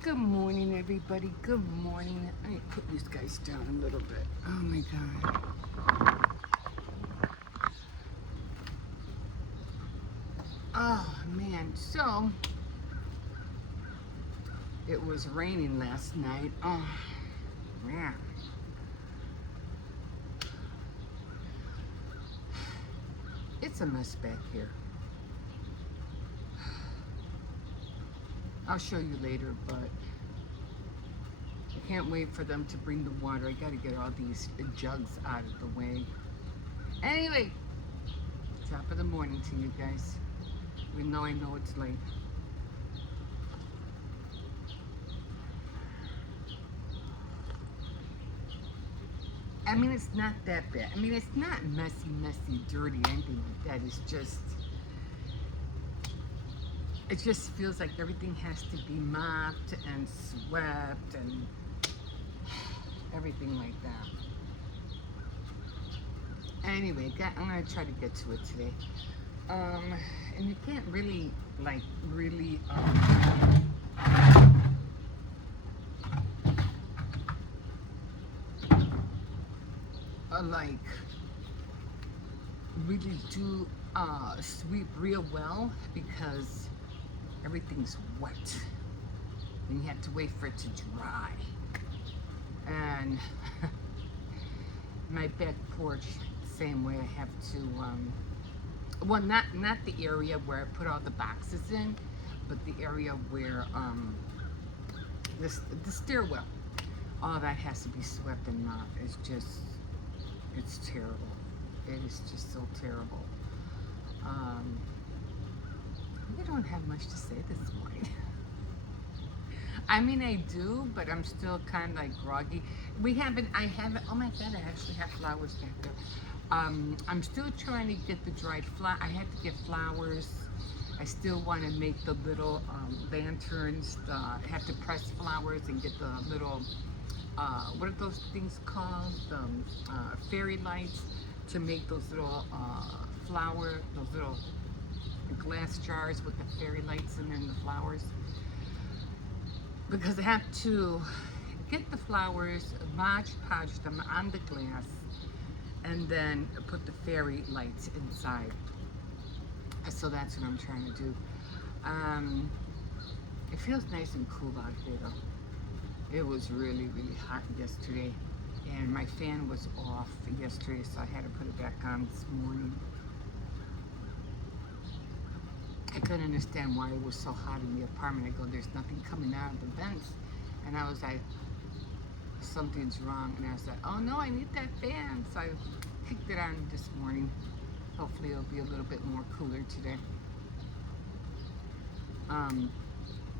Good morning, everybody. Good morning. I need to put these guys down a little bit. Oh my God. Oh man. So it was raining last night. Oh man. It's a mess back here. I'll show you later, but I can't wait for them to bring the water. I got to get all these jugs out of the way. Anyway, top of the morning to you guys. Even though I know it's late. I mean, it's not that bad. I mean, it's not messy, dirty, anything like that. It just feels like everything has to be mopped and swept and everything like that. Anyway, I'm gonna try to get to it today. And you can't really, like really do sweep real well because everything's wet and you have to wait for it to dry. And my back porch, same way. I have to well, not the area where I put all the boxes in, but the area where the stairwell, all that has to be swept and mopped. It's terrible. It is just so terrible. We don't have much to say this morning. I mean, I do, but I'm still kind of like groggy. I haven't, oh my God, I actually have flowers back there. I'm still trying to get the dried flower. I had to get flowers. I still want to make the little lanterns. I have to press flowers and get the little, what are those things called? Fairy lights to make those little those little glass jars with the fairy lights and then the flowers. Because I have to get the flowers, Mod Podge them on the glass, and then put the fairy lights inside. So that's what I'm trying to do. It feels nice and cool out here though. It was really hot yesterday, and my fan was off yesterday, so I had to put it back on this morning. I couldn't understand why it was so hot in the apartment. I go, there's nothing coming out of the vents. And I was like, something's wrong. And I was like, oh no, I need that fan. So I kicked it on this morning. Hopefully it'll be a little bit more cooler today.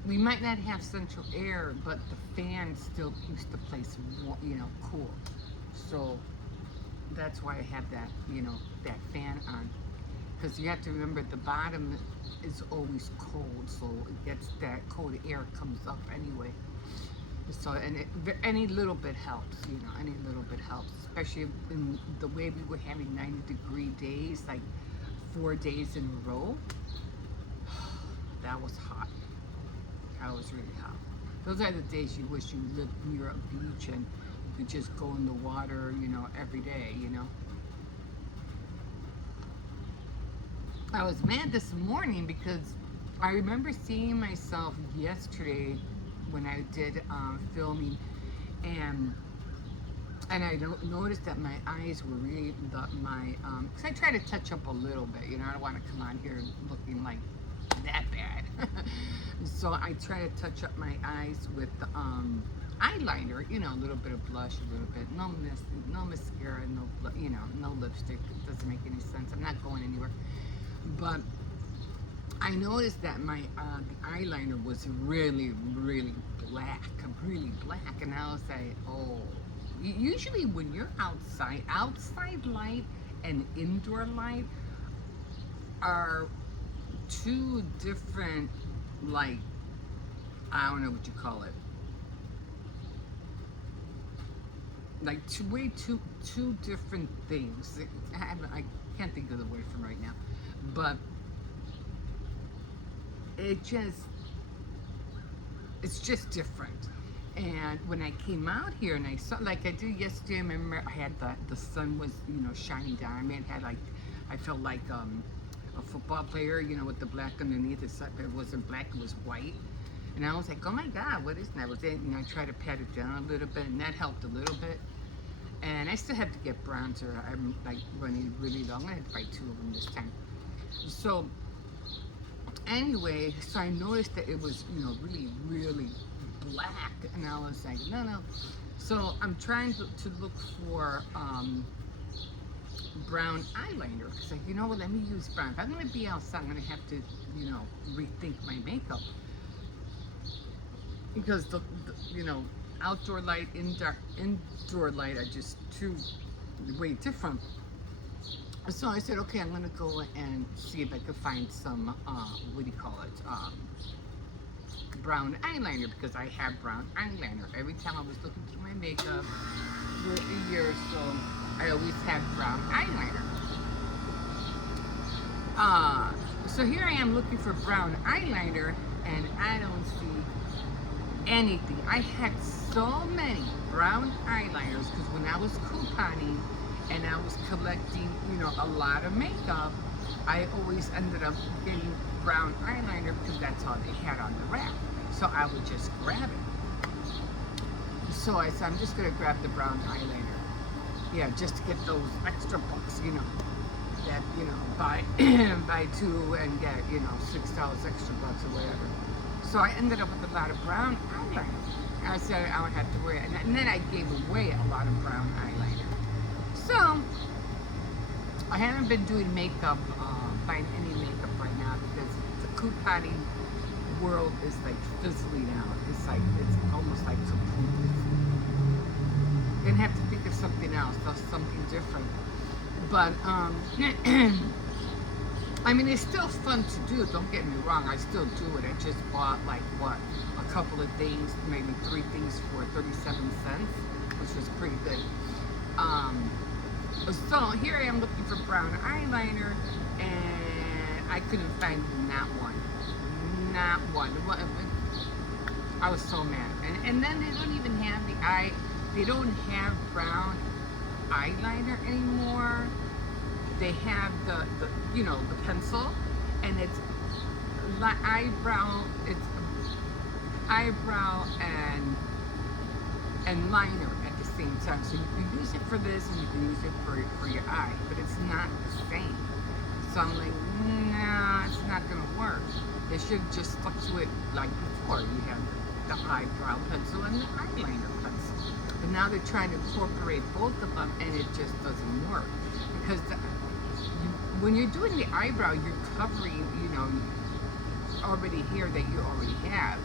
We might not have central air, but the fan still keeps the place, cool. So that's why I have that, that fan on. Because you have to remember the bottom is always cold, so it gets that cold air comes up anyway. So any little bit helps, any little bit helps, especially in the way we were having 90-degree days, like 4 days in a row. That was hot. That was really hot. Those are the days you wish you lived near a beach and you could just go in the water, every day, I was mad this morning because I remember seeing myself yesterday when I did filming, and I noticed that my eyes were really because I try to touch up a little bit, I don't want to come on here looking like that bad. So I try to touch up my eyes with eyeliner, a little bit of blush, a little bit, no mascara, no lipstick. It doesn't make any sense. I'm not going anywhere. But I noticed that my the eyeliner was really black, and I was like, oh. Usually when you're outside light and indoor light are two different, like, I don't know what you call it, like two different things. I can't think of the word for right now, but it just, it's just different. And when I came out here and I saw, like I did yesterday, I remember I had the sun was, shining down. I mean, it had like, I felt like a football player, with the black underneath. It wasn't black, it was white. And I was like, oh my God, what is that? Was it? And I tried to pat it down a little bit, and that helped a little bit. And I still have to get bronzer. I'm like running really long. I had to buy 2 of them this time. So anyway, so I noticed that it was, really, really black, and I was like, no, no. So I'm trying to look for brown eyeliner, because like, what, let me use brown. If I'm gonna be outside, I'm gonna have to, rethink my makeup, because the outdoor light, indoor light are just too way different. So I said, okay, I'm gonna go and see if I could find some, what do you call it, brown eyeliner, because I have brown eyeliner. Every time I was looking through my makeup for a year or so, I always have brown eyeliner. So here I am looking for brown eyeliner, and I don't see anything. I had so many brown eyeliners, because when I was couponing and I was collecting, a lot of makeup, I always ended up getting brown eyeliner because that's all they had on the rack. So I would just grab it. So I said, I'm just gonna grab the brown eyeliner. Yeah, just to get those extra bucks, that, buy buy 2 and get, $6 extra bucks or whatever. So I ended up with a lot of brown eyeliner. I said I would have to wear it. And then I gave away a lot of brown eyeliner. So I haven't been doing makeup, buying any makeup right now, because the couponing world is like fizzling out. It's almost like completely. Gonna have to think of something else, something different. But I mean, it's still fun to do. Don't get me wrong. I still do it. I just bought a couple of things, maybe 3 things for 37 cents, which was pretty good. So here I am looking for brown eyeliner, and I couldn't find not one. I was so mad. And then they don't even have they don't have brown eyeliner anymore. They have the pencil, and it's eyebrow and liner at the same time. So you can use it for this, and you can use it for your eye, but it's not the same. So I'm like, nah, it's not gonna work. They should just stuck to it like before. You have the eyebrow pencil and the eyeliner pencil. But now they're trying to incorporate both of them, and it just doesn't work. Because when you're doing the eyebrow, you're covering, already hair that you already have.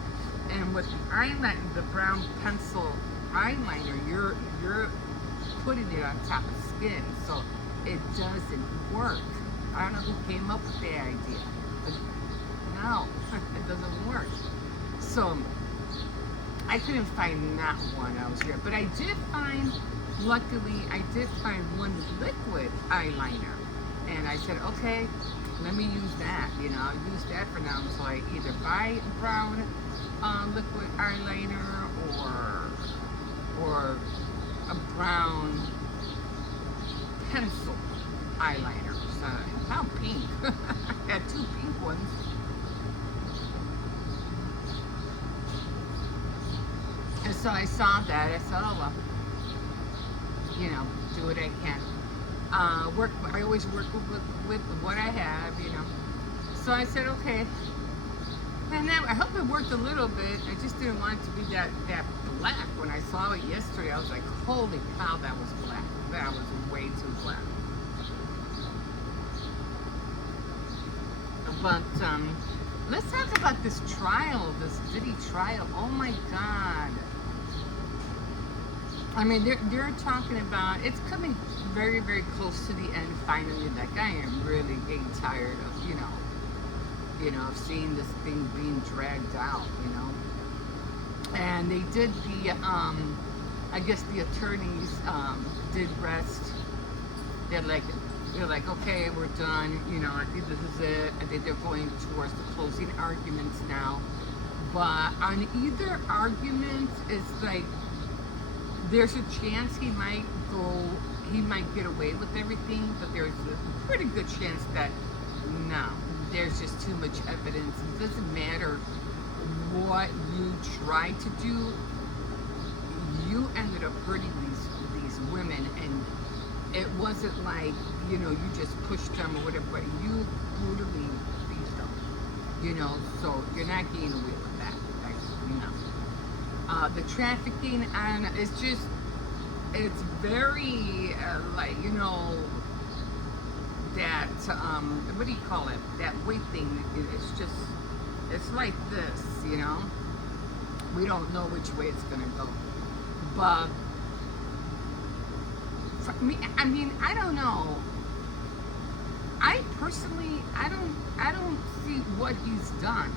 And with the eyeliner, the brown pencil eyeliner, you're putting it on top of skin, so it doesn't work. I don't know who came up with the idea, but no, it doesn't work. So I couldn't find that one out here, but I did find, luckily, one liquid eyeliner, and I said, okay, let me use that. I'll use that for now until I either buy brown liquid eyeliner or a brown pencil eyeliner. So how pink? I had 2 pink ones. And so I saw that. I said, oh well, do what I can. I always work with what I have, So I said, okay. And then I hope it worked a little bit. I just didn't want it to be that black. When I saw it yesterday, I was like, holy cow, that was black. That was way too black. But let's talk about this trial, this Diddy trial. Oh my God. I mean, they're talking about, it's coming very, very close to the end finally. Like, I am really getting tired of, of seeing this thing being dragged out, And they did I guess the attorneys did rest. They're like, okay, we're done. I think this is it. I think they're going towards the closing arguments now. But on either argument, it's like there's a chance he might get away with everything, but there's a pretty good chance that no, there's just too much evidence. It doesn't matter what you try to do, you ended up hurting these women, and it wasn't like, you know, you just pushed them or whatever, but you brutally beat them, you know, so you're not getting away with that. No. The trafficking, and it's very, like, you know, that, what do you call it? That weight thing, it's like this, you know? We don't know which way it's gonna go. But, for me, I mean, I don't know. I personally, I don't see what he's done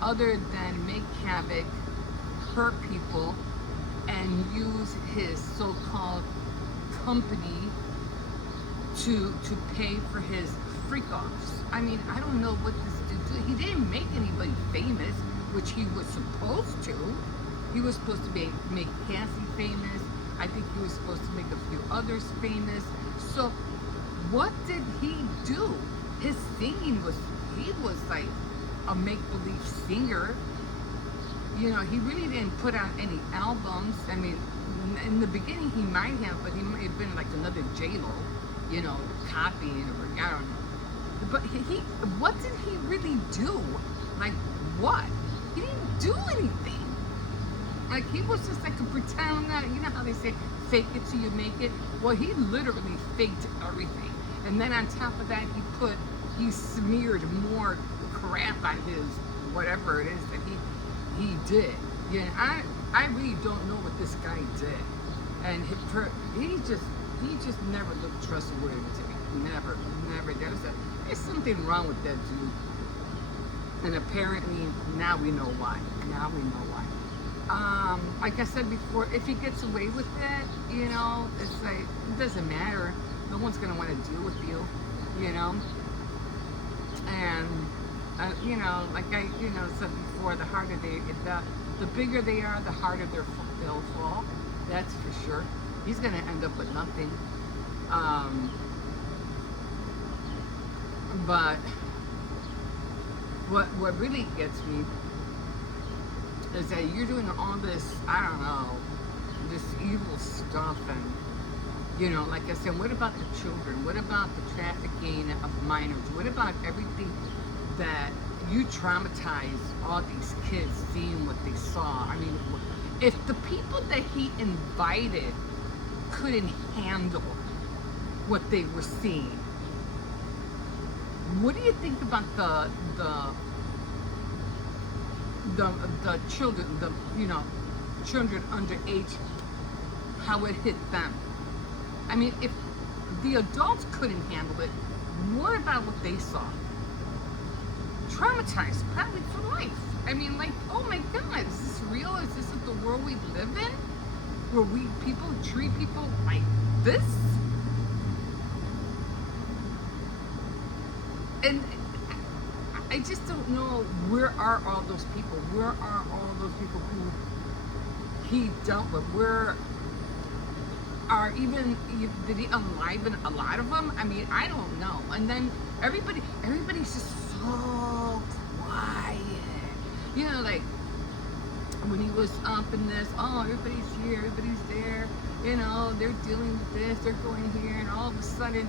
other than make havoc, hurt people, and use his so-called company to pay for his freak-offs. I mean, I don't know what this dude did. He didn't make anybody famous, which he was supposed to. He was supposed to make Cassie famous. I think he was supposed to make a few others famous. So what did he do? His singing he was like a make-believe singer. You know, he really didn't put out any albums. I mean, in the beginning he might have, but he might have been like another J-Lo, you know, copying, or I don't know. But what did he really do? Like, what? He didn't do anything. Like, he was just like a pretend, you know how they say, fake it till you make it? Well, he literally faked everything. And then on top of that, he smeared more crap on his, whatever it is that he did. Yeah, I really don't know what this guy did. And he just never looked trustworthy to me. Never. There's something wrong with that dude. And apparently now we know why. Like I said before, if he gets away with it, you know, it's like, it doesn't matter. No one's gonna want to deal with you, you know. And you know, like I, you know, said before, the bigger they are, the harder they'll fall. That's for sure. He's gonna end up with nothing. But what really gets me is that you're doing all this, I don't know, this evil stuff, and you know, like I said, what about the children? What about the trafficking of minors? What about everything that you traumatize all these kids seeing what they saw? I mean, if the people that he invited couldn't handle what they were seeing, what do you think about the children, children underage, how it hit them? I mean, if the adults couldn't handle it, what about what they saw? Traumatized, probably for life. I mean, like, oh my God, is this real? Is this the world we live in? Where people treat people like this? And I just don't know, where are all those people? Where are all those people who he dealt with? Did he enliven a lot of them? I mean, I don't know. And then everybody's just so quiet. You know, like when he was up in this, oh, everybody's here, everybody's there. You know, they're dealing with this, they're going here, and all of a sudden,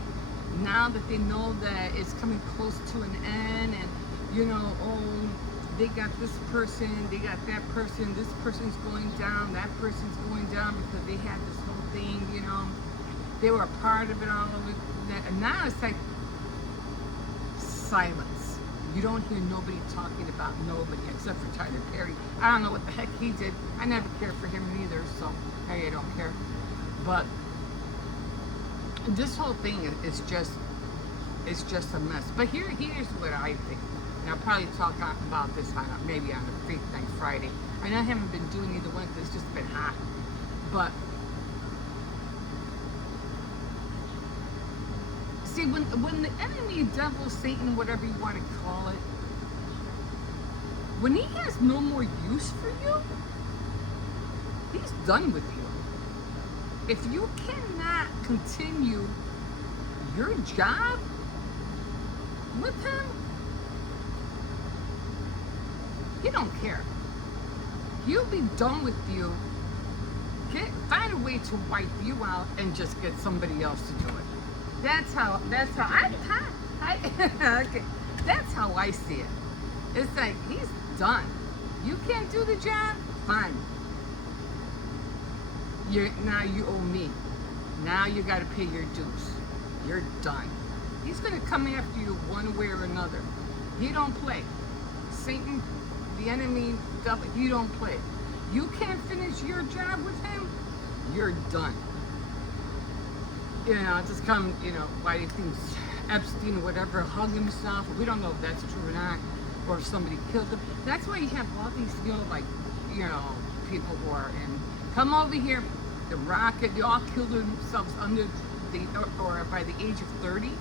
now that they know that it's coming close to an end, and you know, oh, they got this person, they got that person, this person's going down, that person's going down because they had this whole thing, you know, they were a part of it, all of it, and now it's like silence. You don't hear nobody talking about nobody except for Tyler Perry. I don't know what the heck he did. I never cared for him either, so hey, I don't care. But this whole thing is just a mess. But here's what I think. And I'll probably talk about this maybe on the Freak Night Friday. I know I haven't been doing either one because it's just been hot. But see, when the enemy, devil, Satan, whatever you want to call it, when he has no more use for you, he's done with you. If you cannot continue your job with him, he don't care. He'll be done with you. Find a way to wipe you out and just get somebody else to do it. That's how okay. That's how I see it. It's like he's done. You can't do the job? Fine. Now you owe me. Now you gotta pay your dues. You're done. He's gonna come after you one way or another. He don't play. Satan, the enemy, devil, he don't play. You can't finish your job with him, you're done. Just come, why do you think Epstein or whatever hung himself? We don't know if that's true or not, or if somebody killed him. That's why you have all these, people who are in, come over here, the rocket, they all killed themselves under or by the age of 30.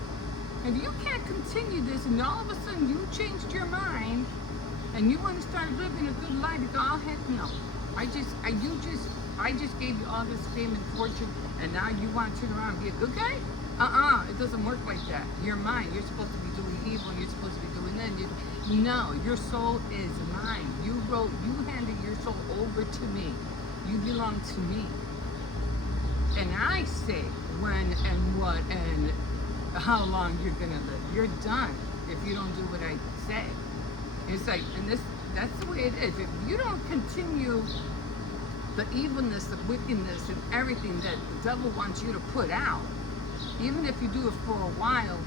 And you can't continue this, and all of a sudden you changed your mind, and you want to start living a good life. You go, oh heck no. I just gave you all this fame and fortune, and now you want to turn around and be a good guy? It doesn't work like that. You're mine. You're supposed to be doing evil. You're supposed to be doing that. No, your soul is mine. You handed your soul over to me. You belong to me. And I say when and what and how long you're gonna live. You're done if you don't do what I say. It's like, that's the way it is. If you don't continue the evilness, the wickedness, and everything that the devil wants you to put out, even if you do it for a while,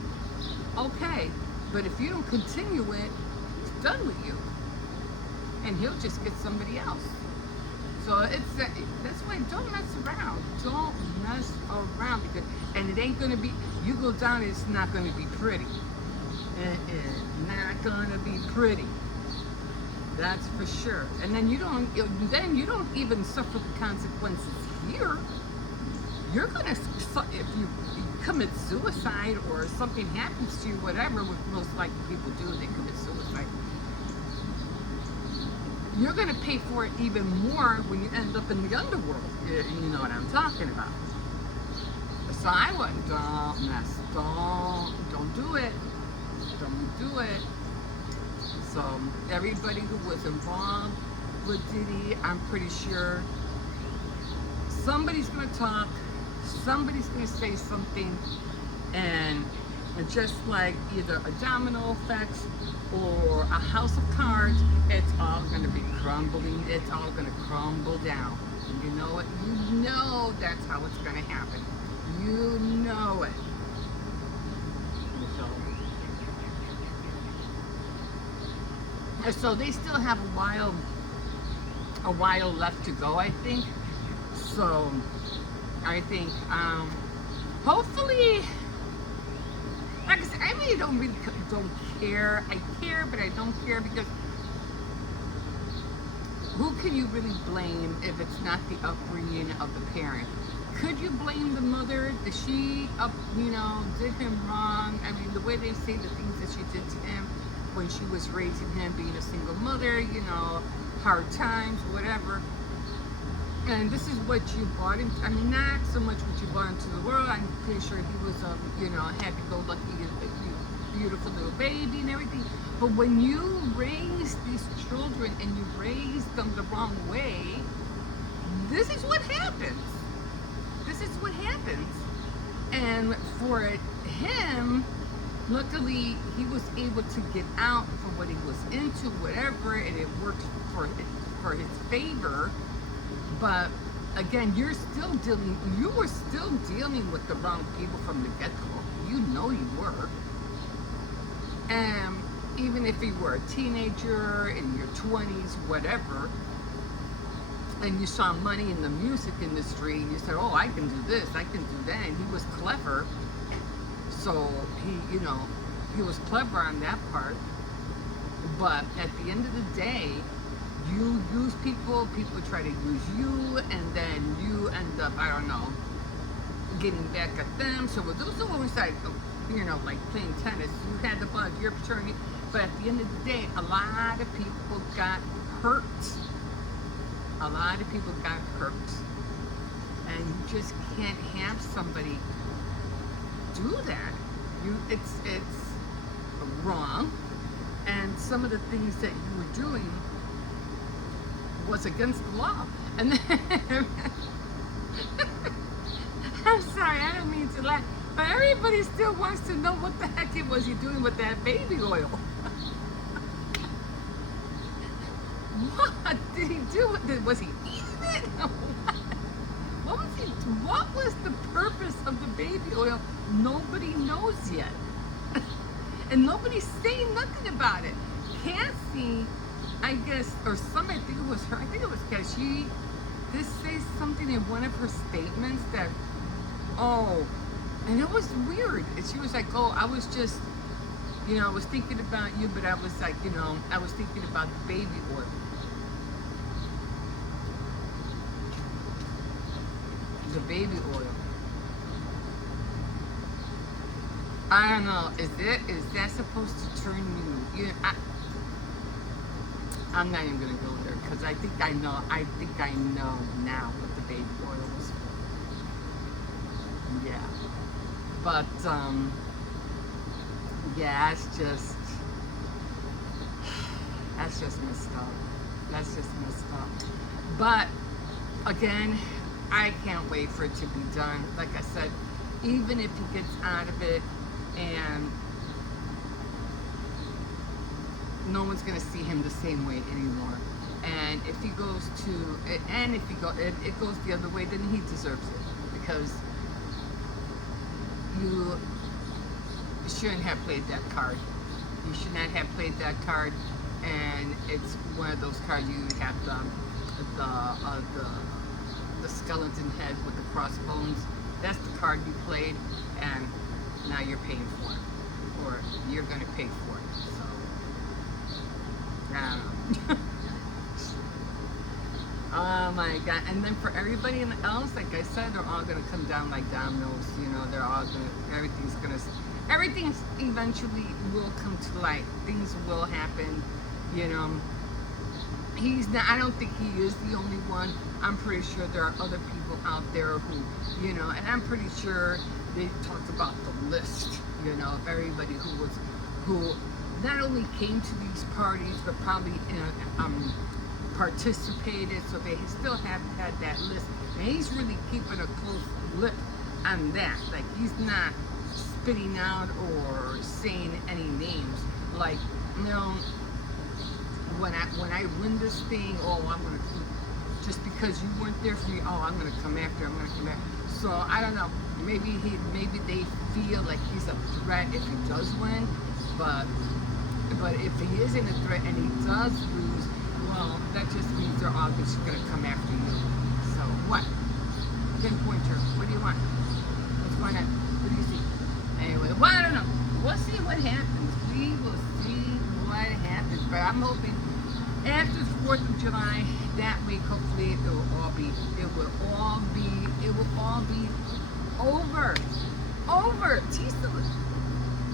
okay. But if you don't continue it, he's done with you. And he'll just get somebody else. So that's why don't mess around. Don't mess around, and it ain't gonna be, you go down, it's not gonna be pretty. It's not gonna be pretty. That's for sure. And then you don't even suffer the consequences here. You're gonna, if you commit suicide or something happens to you, whatever, which most likely people do, they commit suicide. You're gonna pay for it even more when you end up in the underworld. You know what I'm talking about. So I wouldn't, don't do it. Don't do it. So everybody who was involved with Diddy, I'm pretty sure somebody's gonna talk, somebody's gonna say something, and just like either a domino effect or a house of cards, it's all gonna be crumbling, it's all gonna crumble down. And you know it? You know that's how it's gonna happen. You know it. So they still have a while left to go, I think. So I think hopefully, like I said, I really don't care. I care, but I don't care, because who can you really blame if it's not the upbringing of the parent? Could you blame the mother? Did she did him wrong? I mean, the way they say the things that she did to him when she was raising him, being a single mother, hard times, whatever. And this is what you brought him. I mean, not so much what you brought into the world. I'm pretty sure he was a happy-go-lucky, beautiful little baby and everything. But when you raise these children and you raise them the wrong way, this is what happens. This is what happens. And for him, luckily, he was able to get out for what he was into, whatever, and it worked for his favor. But again, you were still dealing with the wrong people from the get-go. You know you were. And even if you were a teenager in your 20s, whatever, and you saw money in the music industry, and you said, oh, I can do this, I can do that, and he was clever. So he was clever on that part. But at the end of the day, you use people try to use you, and then you end up, I don't know, getting back at them. So those are always like, like playing tennis. You had the bug, you're turning. But at the end of the day, a lot of people got hurt. A lot of people got hurt. And you just can't have somebody do that. It's wrong. And some of the things that you were doing was against the law. And then, I'm sorry, I don't mean to laugh, but everybody still wants to know what the heck it was you doing with that baby oil. What did he do with it? Was he eating it? What was the purpose of the baby oil? Nobody knows yet. And nobody's saying nothing about it. Cassie, I guess, or somebody, I think it was her, I think it was Cassie, she did say something in one of her statements that, oh, and it was weird. And she was like, oh, I was just, I was thinking about you, but I was like, I was thinking about the baby oil. The baby oil. I don't know. Is that supposed to turn you? I'm not even gonna go there because I think I know. I think I know now what the baby oil was for. Yeah, but yeah, that's just messed up. That's just messed up. But again, I can't wait for it to be done. Like I said, even if he gets out of it and no one's gonna see him the same way anymore. And if he goes to, and if it goes the other way, then he deserves it because you shouldn't have played that card. You should not have played that card, and it's one of those cards you have the skeleton head with the crossbones. That's the card you played, and now you're paying for it, or you're gonna pay for it. So I don't know. Oh my God! And then for everybody else, like I said, they're all gonna come down like dominoes. They're all gonna. Everything eventually will come to light. Things will happen. He's not. I don't think he is the only one. I'm pretty sure there are other people out there who, and I'm pretty sure they talked about the list, of everybody who not only came to these parties but probably participated, so they still have had that list. And he's really keeping a close lip on that. Like he's not spitting out or saying any names. Like when I win this thing, oh, I'm gonna just because you weren't there for me. Oh, I'm gonna come after. So I don't know. Maybe they feel like he's a threat if he does win, but if he isn't a threat and he does lose, well, that just means they're all just gonna come after you. So what? Pinpointer. What do you want? What's going on? What do you see? Anyway, well, I don't know. We'll see what happens. We will see what happens. But I'm hoping after the 4th of July, that week, hopefully it will all be over.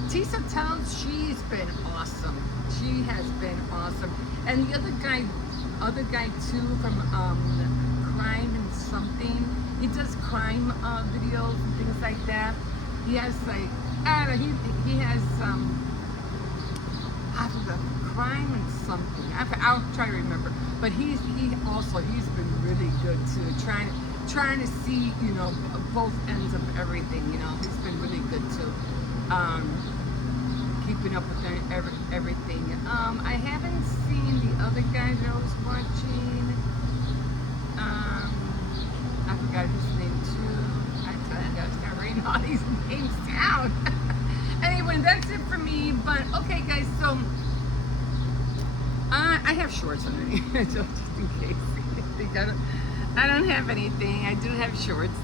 Tisa tells she's been awesome. She has been awesome. And the other guy too from Crime and Something. He does crime videos and things like that. He has like, I don't know, he has I forgot, Crime and Something. I'll try to remember. But he's been really good too. Trying to see, both ends of everything. He's been really good too. Keeping up with everything. I haven't seen the other guy that I was watching. I forgot his name too. I gotta start writing all these names down. Anyway, that's it for me. But okay, guys. So I have shorts underneath, just in case. I don't have anything. I do have shorts.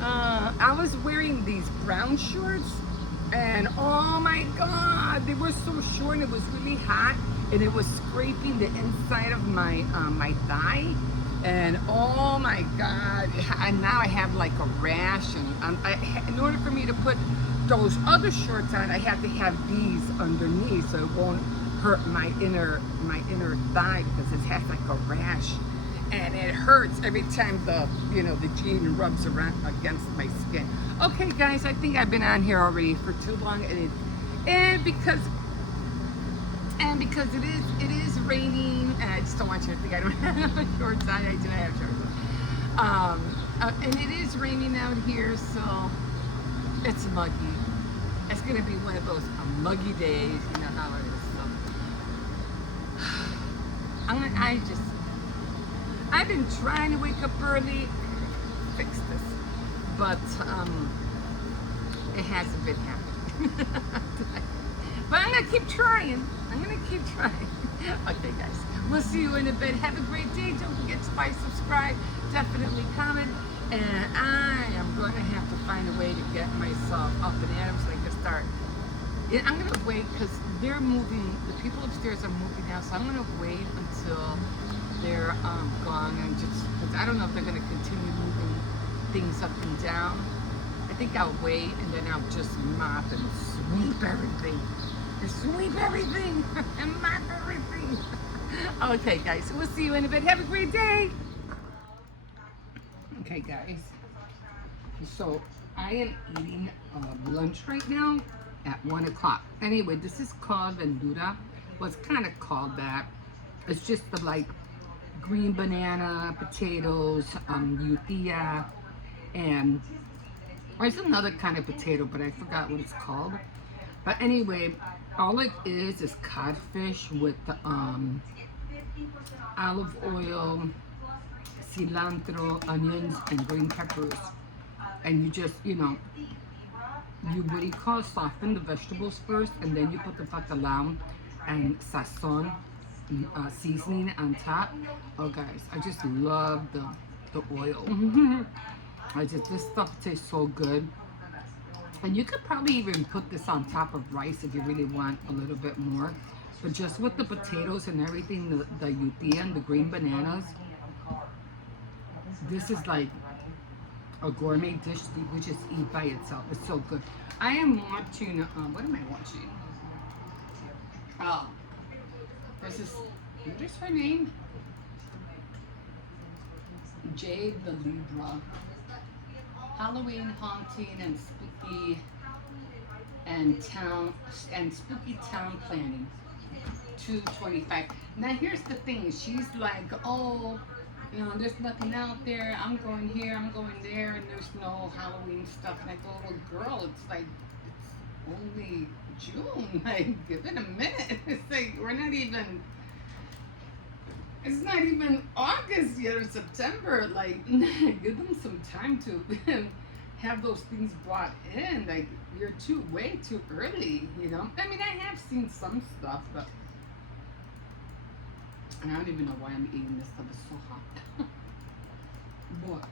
I was wearing these brown shorts, and oh my God, they were so short. And it was really hot, and it was scraping the inside of my my thigh. And oh my God, and now I have like a rash. And in order for me to put those other shorts on, I have to have these underneath so it won't hurt my inner thigh because it has like a rash, and it hurts every time the jean rubs around against my skin. Okay, guys, I think I've been on here already for too long, and because it is raining, and I just don't want you to think I don't have shorts on. I do not have shorts on. And it is raining out here, so it's muggy. It's gonna be one of those muggy days, you know how it is. So I've been trying to wake up early, fix this, but it hasn't been happening. But I'm gonna keep trying. Okay, guys, we'll see you in a bit. Have a great day. Don't forget to like, subscribe, definitely comment, and I am going to have to find a way to get myself up and at 'em so I can start. I'm going to wait because they're moving. The people upstairs are moving now, so I'm going to wait until they're gone, and because I don't know if they're going to continue moving things up and down. I think I'll wait, and then I'll just mop and sweep everything. And mop everything. Okay, guys, we'll see you in a bit. Have a great day. Okay, guys, so I am eating lunch right now at 1 o'clock. Anyway, this is called verdura. Well, it's kind of called that. It's just the like green banana, potatoes, yutia, and there's another kind of potato, but I forgot what it's called. But anyway, all it is codfish with olive oil, cilantro, onions, and green peppers. And you just, you what do you call it, soften the vegetables first, and then you put the bacalao and sazon seasoning on top. Oh, guys, I just love the oil. This stuff tastes so good. And you could probably even put this on top of rice if you really want a little bit more. But just with the potatoes and everything, the yutia and the green bananas, this is like a gourmet dish that you could just eat by itself. It's so good. I am watching, what am I watching? Oh, this is, what is her name? Jade the Libra. Halloween haunting and spooky and spooky town planning. 225. Now here's the thing. She's like, oh, there's nothing out there. I'm going here. I'm going there, and there's no Halloween stuff. And I go, well, girl, it's like it's only June. Like, give it a minute. It's like we're not even. It's not even August yet or September. Like, give them some time to have those things brought in. Like, you're way too early, I mean, I have seen some stuff, but I don't even know why I'm eating this stuff. It's so hot. But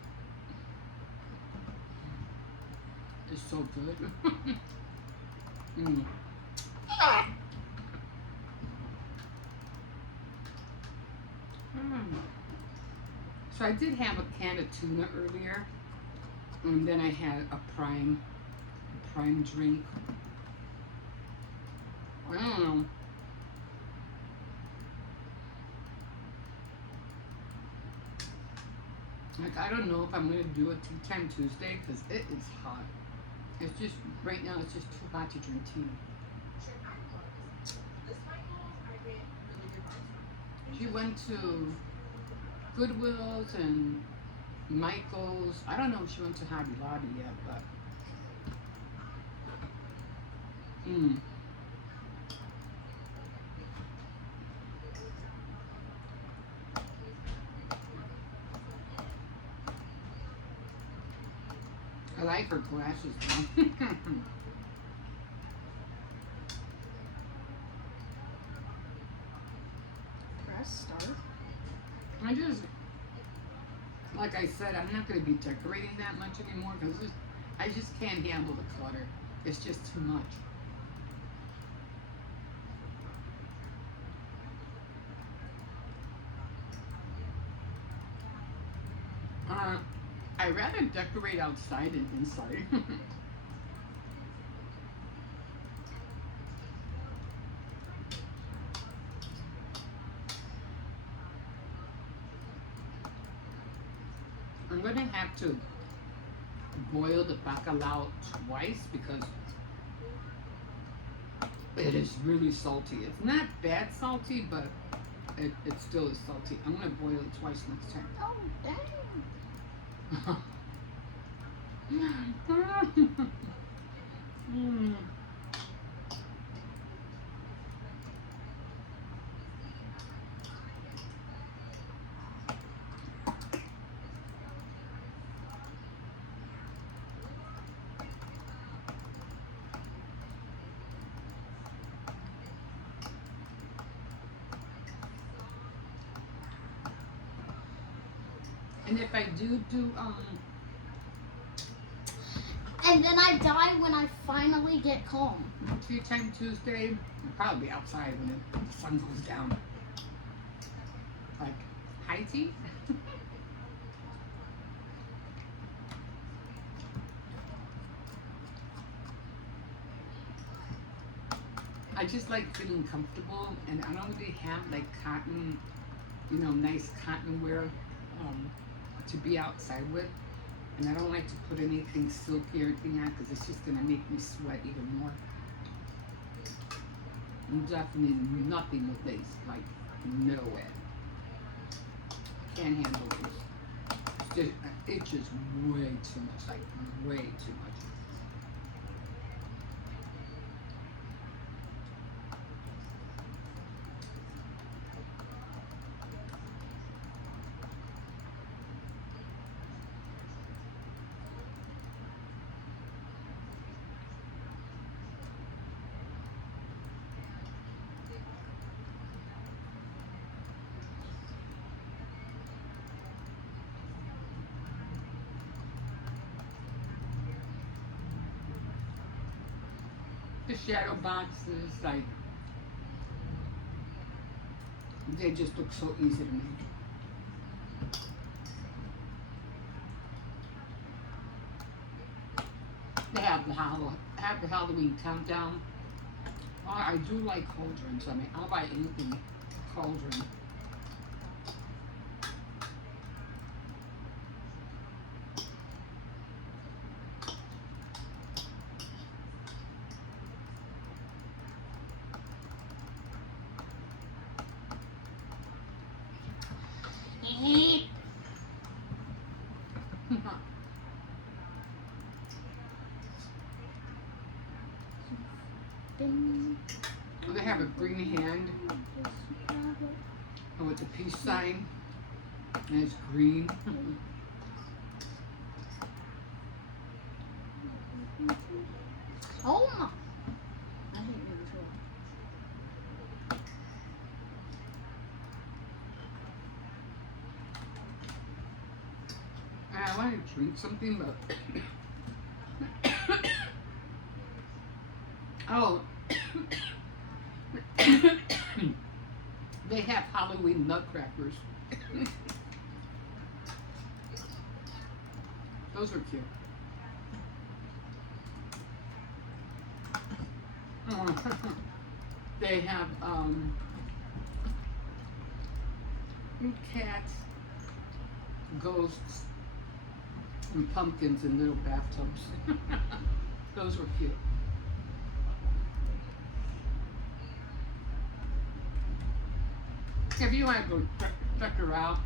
it's so good. Ah! So I did have a can of tuna earlier, and then I had a prime drink. I don't know. Like, I don't know if I'm gonna do a Tea Time Tuesday because it is hot. It's just right now. It's just too hot to drink tea. She went to Goodwill's and Michael's. I don't know if she went to Hobby Lobby yet, but I like her glasses though. Press start. Like I said, I'm not going to be decorating that much anymore because I just can't handle the clutter. It's just too much. I rather decorate outside than inside. I'm gonna have to boil the bacalao twice because it is really salty. It's not bad salty, but it still is salty. I'm gonna boil it twice next time. Oh, dang. Mm. And if I do And then I die when I finally get calm. Tea Time Tuesday, I'll probably be outside when the sun goes down. Like high tea. I just like feeling comfortable, and I don't really have like cotton, nice cotton wear to be outside with. And I don't like to put anything silky or anything on because it's just gonna make me sweat even more. And definitely nothing with lace, like no way. Can't handle this. It's just way too much, like way too much. The shadow boxes, like, they just look so easy to make. They have the Halloween countdown. I do like cauldrons. I mean, I'll buy anything cauldron. They have a green hand with the peace sign, and it's green. Oh my! I hate neutral. I want to drink something, but oh, they have Halloween nutcrackers. Those are cute. They have cats, ghosts, and pumpkins in little bathtubs. Those were cute. If you want to go check her out.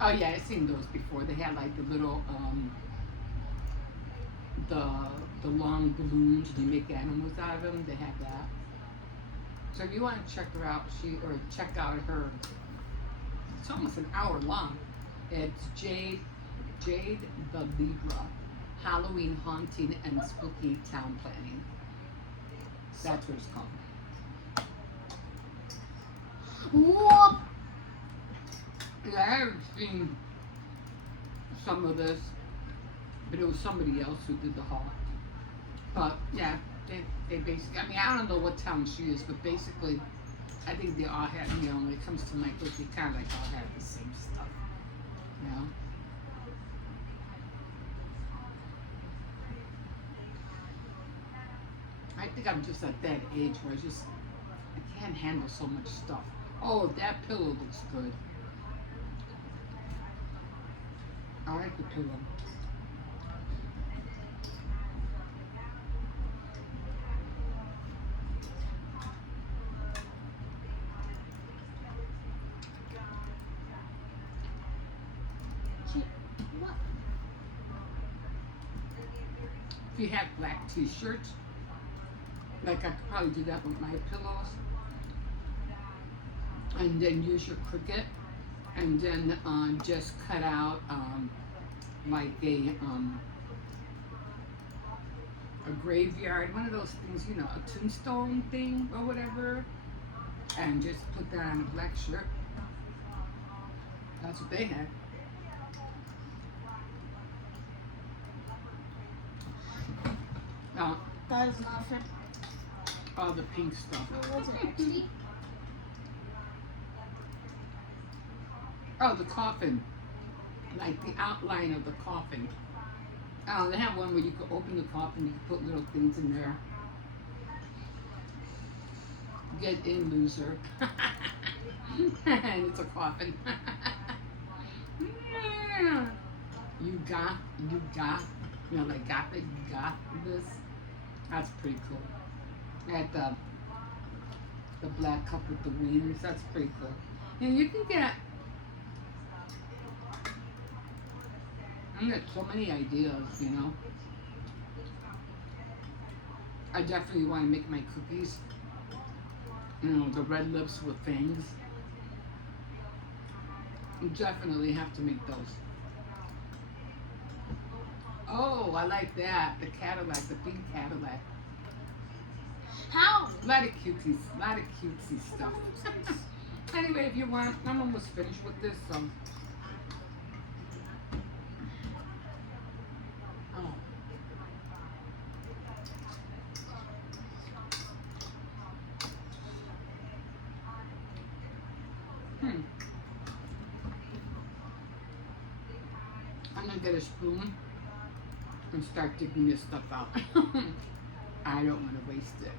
Oh yeah, I've seen those before. They had like the little the long balloons and you make animals out of them. They have that. So if you want to check her out, check out her. It's almost an hour long. It's Jade the Libra, Halloween haunting and spooky town planning. That's what it's called. Whoop! Yeah, I have seen some of this, but it was somebody else who did the haul. But yeah, they basically, I mean, I don't know what town she is, but basically, I think they all have, when it comes to Michael, they kind of like all have the same stuff, I think I'm just at that age where I can't handle so much stuff. Oh, that pillow looks good. I like the pillow. What? If you have black t-shirts, like I could probably do that with my pillows. And then use your Cricut. And then just cut out like a graveyard, one of those things, you know, a tombstone thing or whatever. And just put that on a black shirt. That's what they had. That is not for. All the pink stuff. What was it actually? Oh, the coffin. Like the outline of the coffin. Oh, they have one where you could open the coffin, you could put little things in there. Get in, loser. And it's a coffin. Yeah. You got, you know, like got it, you got this. That's pretty cool. At the black cup with the wings, that's pretty cool. And you can get, I get so many ideas, you know. I definitely want to make my cookies. You know, the red lips with fangs. You definitely have to make those. Oh, I like that. The Cadillac, the big Cadillac. How? A lot of cutesy stuff. Anyway, if you want, I'm almost finished with this, so. Oh. I'm gonna get a spoon and start digging this stuff out. I don't want to waste it.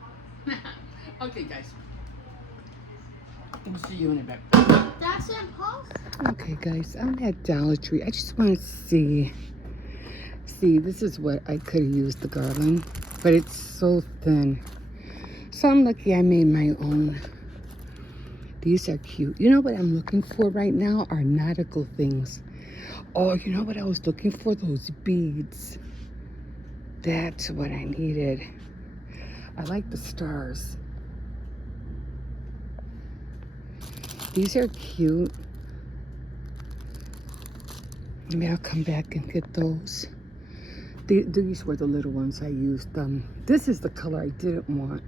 Okay, guys. We'll see you in a bit. That's impossible. Okay, guys, I'm at Dollar Tree. I just want to see. See, this is what I could have used the garland, but it's so thin. So I'm lucky I made my own. These are cute. You know what I'm looking for right now are nautical things. Oh, you know what I was looking for? Those beads. That's what I needed. I like the stars. These are cute. Maybe I'll come back and get those. These were the little ones I used. This is the color I didn't want.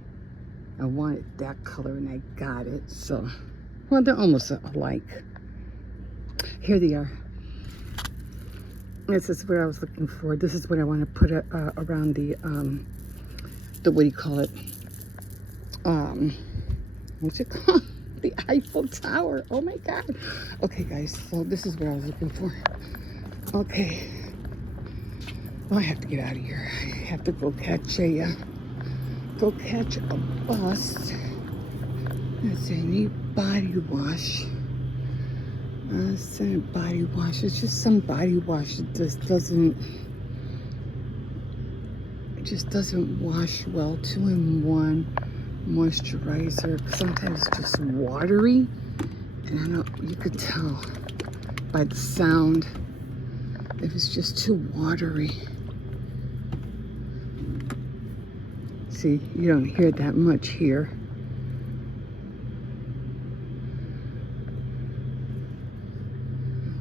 I wanted that color and I got it. So, well, they're almost alike. Here they are. This is what I was looking for. This is what I want to put around the what do you call it? What's it called? The Eiffel Tower. Oh my God. Okay, guys. So this is what I was looking for. Okay. Well, I have to get out of here. I have to go catch a bus. Let's see. I need body wash. Body wash. It's just some body wash. It just doesn't wash well. 2-in-1 moisturizer. Sometimes it's just watery, and I know you could tell by the sound if it's just too watery. See, you don't hear that much here.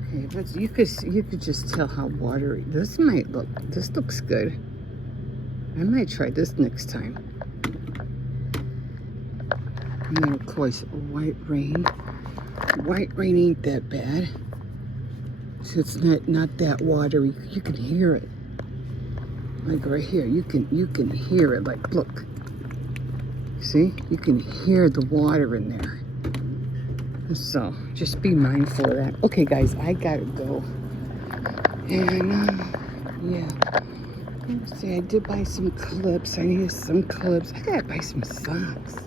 Okay, but you could just tell how watery. This looks good. I might try this next time. And then of course, white rain. White rain ain't that bad. So it's not that watery. You can hear it. Like right here, you can hear it. Like, look. See? You can hear the water in there. So just be mindful of that. Okay, guys, I gotta go. And yeah. Let's see, I did buy some clips. I needed some clips. I gotta buy some socks.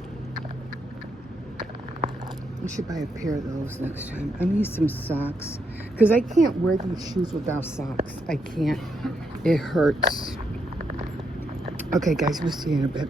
I should buy a pair of those next time. I need some socks. Because I can't wear these shoes without socks. I can't. It hurts. Okay, guys, we'll see you in a bit.